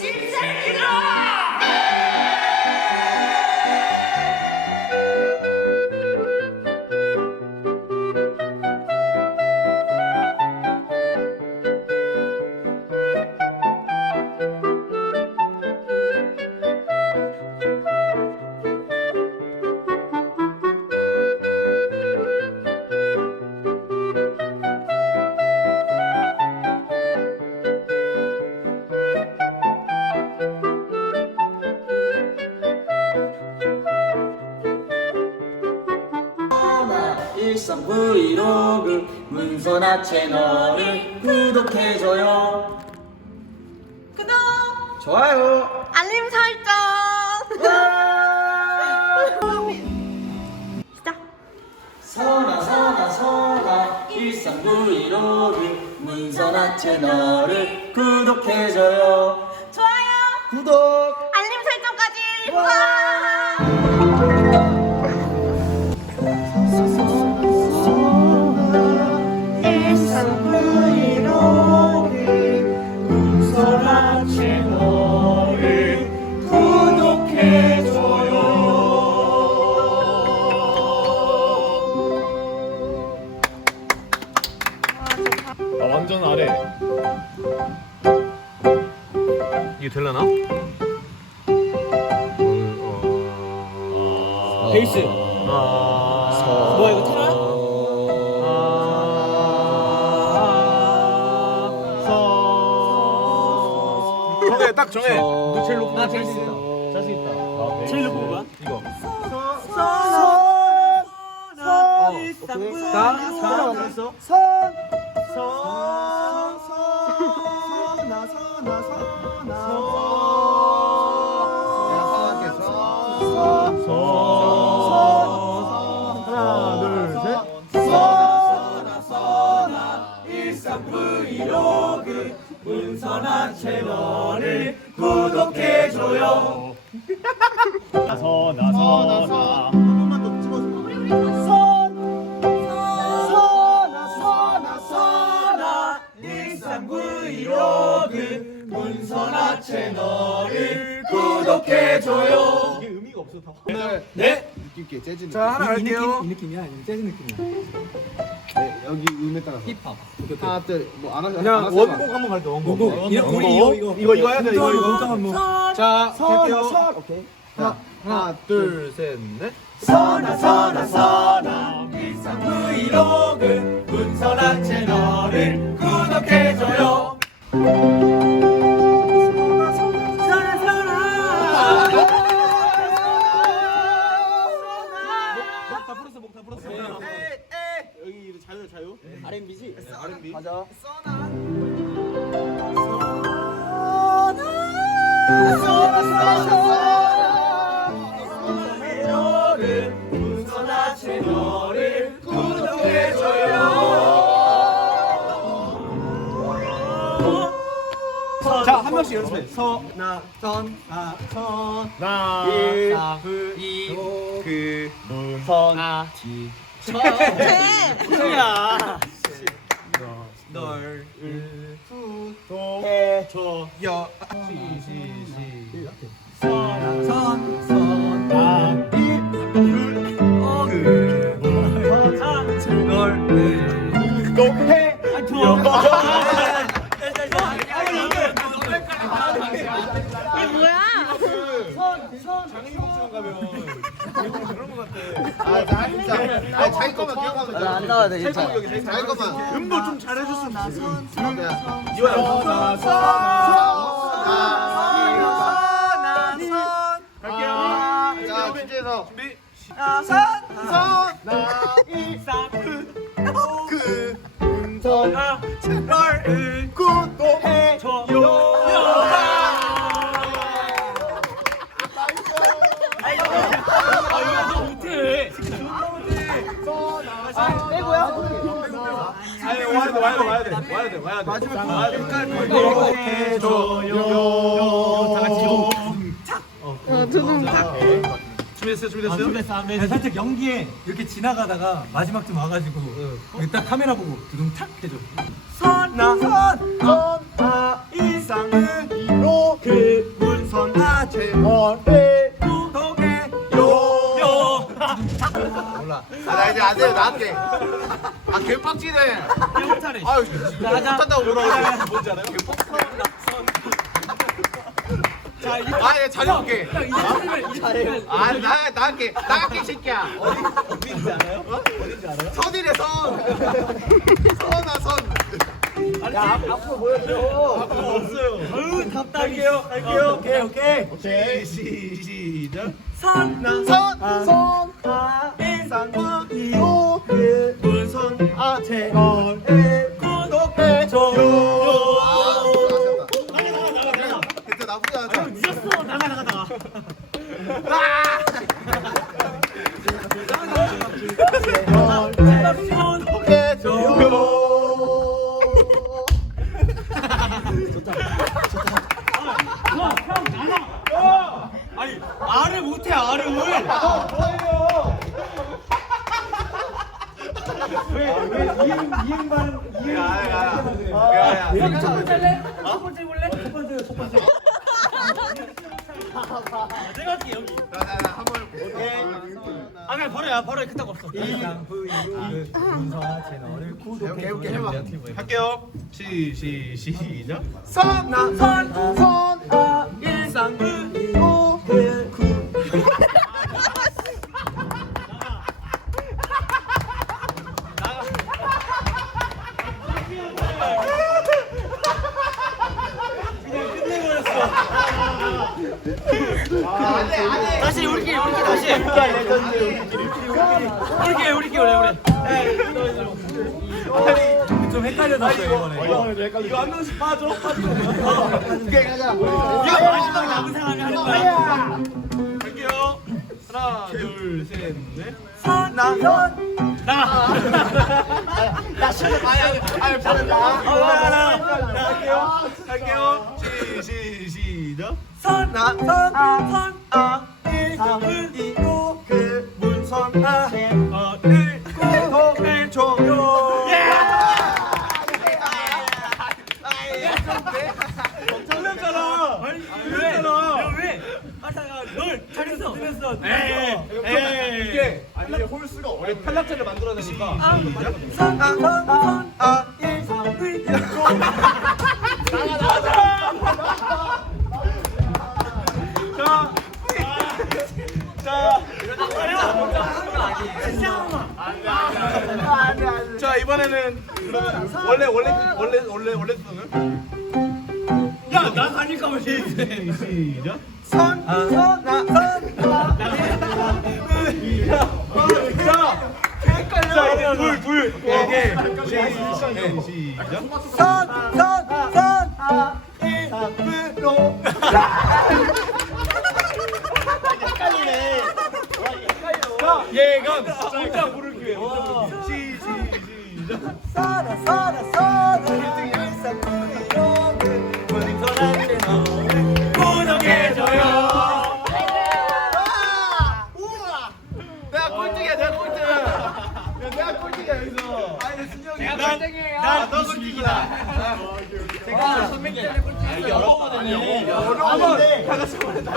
일상 문선아 채널을 구독해줘요. 구독, 좋아요. 알림 설정. 시작. 선아 선아 선아 일상 브이로그 문선아 채널을 구독해줘요 딱 정해 너 제일 높은 나 거. 자신 있다 아, 베이스. 제일 높은 거야? 이거 하나 채널을 구독해줘요. 이게 의미가 없어 다 네? 자 하나 갈게요. 이 느낌이야? 아니면 재즈 느낌이야? 네, 여기 음에 따라서. 힙합. 하나 둘뭐안 하자 그냥 원곡 한번 갈게 원곡. 원곡. 이거, 우리 이거, 이거. 이거 이거 해야 돼 이거. 이거 원곡 한번. 자 갈게요. 오케이. 하나 하나 둘 셋 넷. 선아 선아 선아 일상 브이로그 문선아 채널을 구독해줘요 채널을 구독해줘요. 자 한 명씩 연습해. 서 나 선 아 선나 이그 문 선 아. 지. 네. 널해 여. 시시시 돼 괜찮아. 자기 거만. 음도 좀 잘해줬으면 좋겠어 야, 이거야. 서나 갈게요. 자 주제에서. 준비. 그 문선아 널 구독해줘요 아니 와야 돼 와야 돼 와야 돼 와야 돼 와야 돼 마지막 와야 돼 해줘요. 다 같이 준비됐어요? 준비됐어요? 살짝 연기에 이렇게 지나가다가 마지막 쯤 와가지고 여기 딱 카메라 보고 두둥 탁 해줘. 선나선 선파 일상은 이로 그물선 아재 머리 구독해요. 안 돼, 나한테. 아, 개빡치네. 못하네. 아유, 못한다고 뭐라 그래. 뭔지 알아요? 자, 이거 아, 얘 잘해볼게. 형 이제 틀리면 이제 틀리면 아, 나, 나갈게. 나갈게, 이 새끼야. 어디, 어딘지 알아요? 어딘지 알아요? 선이래, 선. 선아, 선. 앞으로 없어요. 아유 답답해. 갈게요. 갈게요. 오케이 오케이. 오케이. 시 시작. 선, 선, 아, 일상, 이로, 그, 문선, 아, 채널을 구독해줘요. 진짜 나쁘지 않다. 늦었어. 나가 나가 나가. 아 그냥 바로 야 바로 그딴 거 없어. 후이로 문서와 채널을 구독해 오케이, 오케이, 해봐. 할게요. 시 시 시작. 선, 선, 선, 아, 일상, 그, 다시 우리끼리 우리끼리 다시. 우리끼리 우리끼리 우리 우리. 좀 헷갈려졌어 이번에. 이거 한 명씩 빠져 빠져. 오케이, 가자. 야 마지막 남은 사람이 하는 거야. 갈게요. 하나 둘 셋 넷. 나, 선. 나. 나 싫어. 아니, 아니, 잘한다. 할게요. 할게요. 시, 시, 시작. 선, 나, 선, 선, 아, 일상, 이로, 그, 문선, 아, 어, 네. 구독을 줘요. 틀렸잖아. 틀렸잖아. 야, 왜? 아, 잠깐, 널 잘했어. 틀렸어. 에이, 에이. 이게 아니, 이게 홀수가 어려 탈락자를 만들어내니까. 선, 아, 아, 자 이번에는 그러면 원래 원래 원래 원래 원래 수는? 야, 난 아닐까 봐 시작. 선, 선,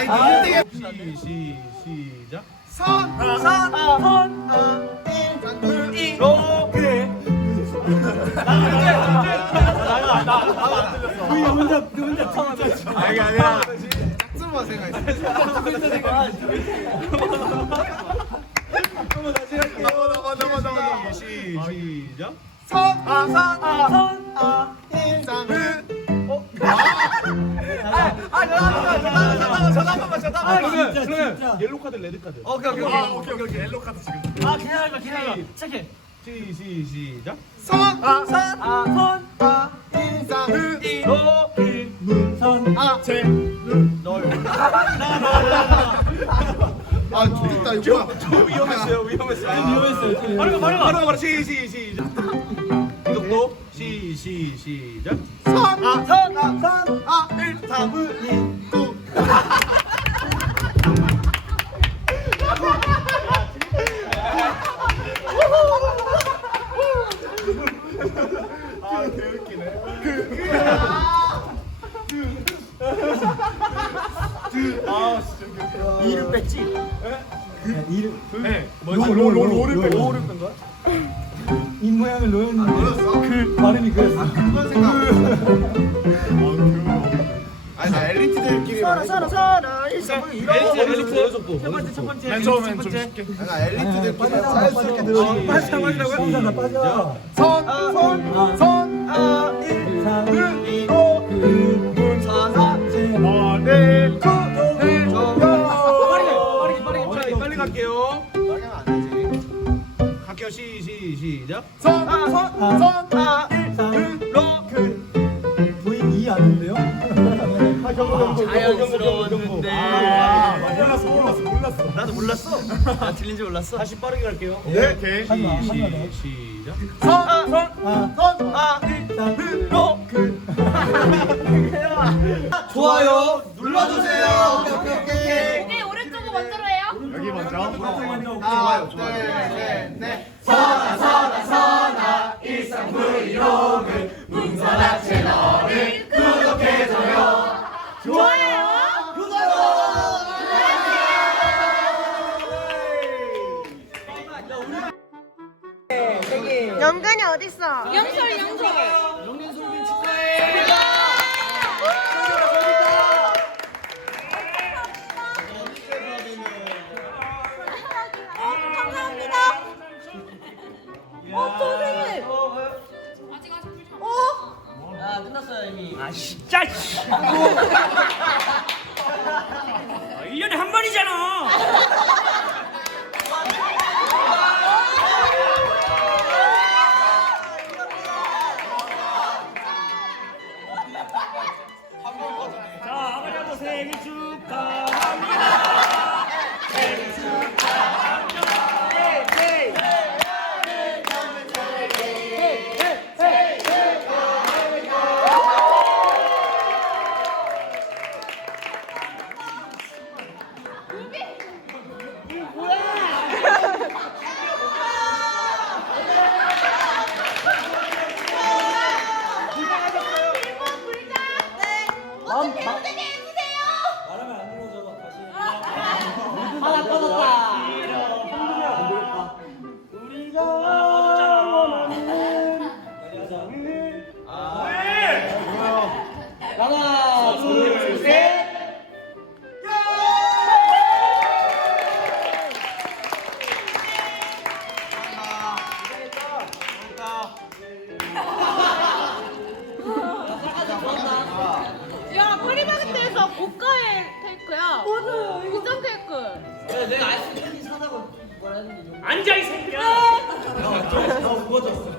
아니, 너 1등이야. 시, 시, 시작. 아. 짝수만 생각했어. 넘어, 넘어, 넘어, 넘어. 시작. 선, 아, 선, 아, 선, 잠깐만, 잠깐만, 잠깐만, 잠깐만. 그러면, 그러면 옐로 카드, 레드 카드. 오케이, 오케이, 오케이, 오케이, 오케이, 오케이, 옐로 카드 지금. 아, 기다려봐, 기다려봐. 시작해. 시, 시, 시작. 선, 아, 선, 아, 선, 아, 일상을. 이로, 문선, 아, 제, 널. 아, 좋겠다, 이거. 좀 위험했어요, 위험했어요. 위험했어요. 바로 가, 바로 가. 바로 가, 바로 시, 시, 시작. 이것도 시, 시, 시작. 선, 아, 선, 아, 선, 아, 아. 아? 네, 이름 네. 롤롤롤롤 입 모양을 놓였는데 그 발음이 그랬어. 아니 엘리트들끼리만 서로 서로 일상을 이뤄 엘리트 엘리트 첫 번째 첫 번째 맨 처음엔 좀 쉽게 나 엘리트들끼리 자연스럽게 들어오기 빠지라고 하시라고요? 빠져. 아, 그 네. 빠르게, 빨리 갈게요. 하면 안 되지 갈게요. 시, 시, 시작. 아, 선, 선, 아, 몰랐어. 나 틀린지 몰랐어. 다시 빠르게 갈게요. 네. 오케이. 너. 시, 시작. 선, 선, 아, 선, 아, 일, 상 로, 그. 좋아요 눌러주세요 오케이 오케이 오케이 네, 오른쪽은 먼저로 해요. 여기 먼저. 하나 둘 셋넷 좋아요. 어딨어? 영설, 영설. 하나, 둘, 셋. 야, 프리마켓에서 고가의 케이크야. 맞아요. 비싼 케이크. 내가 아이스크림 사다고 뭐라 했는데 좀. 앉아 이 새끼야. 다 우거졌어.